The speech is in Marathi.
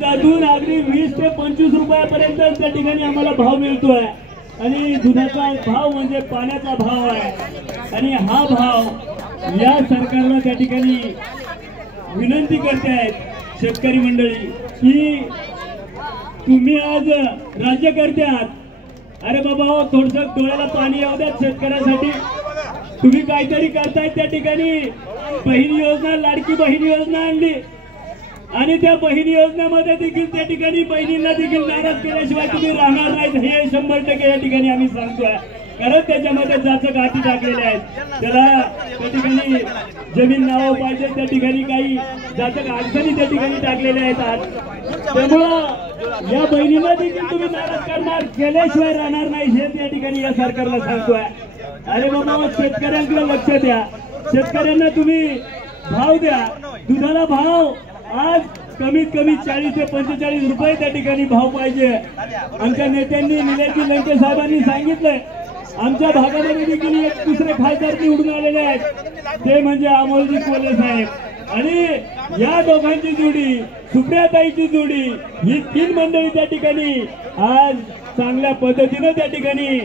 दूध अगदी 20 ते 25 रुपयापर्यंत त्या ठिकाणी आम्हाला भाव मिळतोय आणि दुधाचा भाव म्हणजे पाण्याचा भाव आहे आणि हा भाव या सरकारला त्या ठिकाणी विनंती करते आहेत शेतकरी मंडळी की तुम्ही आज राज्यकर्ते आहात, अरे बाबा थोडंसं डोळ्याला पाणी येऊ द्या शेतकऱ्यांसाठी, तुम्ही काहीतरी करताय त्या ठिकाणी बहीण योजना लाडकी बहीण योजना आणली आणि त्या बहीण योजनेमध्ये देखील त्या ठिकाणी बहिणींना देखील नाराज केल्याशिवाय तुम्ही राहणार नाहीत हे 100% या ठिकाणी आम्ही सांगतोय, कारण त्याच्यामध्ये जाचक हाती टाकलेले आहेत, त्याला त्या ठिकाणी जमीन नाव पाहिजे, त्या ठिकाणी काही जाचक अडचणी त्या ठिकाणी टाकलेल्या आहेत आज, त्यामुळं या बहिणींना देखील तुम्ही नाराज करणार केल्याशिवाय राहणार नाही हे त्या ठिकाणी या सरकारला सांगतोय। अरे बाबा शेतकऱ्यांकडे लक्ष द्या, शेतकऱ्यांना तुम्ही भाव द्या, दुधाला भाव आज कमीत कमी 40 ते 45 रुपये त्या ठिकाणी भाव पाहिजे। आमच्या नेत्यांनी निलेश लंके साहेबांनी सांगितलंय, आमच्या भागामध्ये देखील एक दुसरे खासदार निवडून आलेले आहेत, ते म्हणजे अमोलजी कोल्हे साहेब, आणि या दोघांची जोडी सुप्रियाताईची जोडी ही 3 मंडळी त्या ठिकाणी आज चांगल्या पद्धतीने त्या ठिकाणी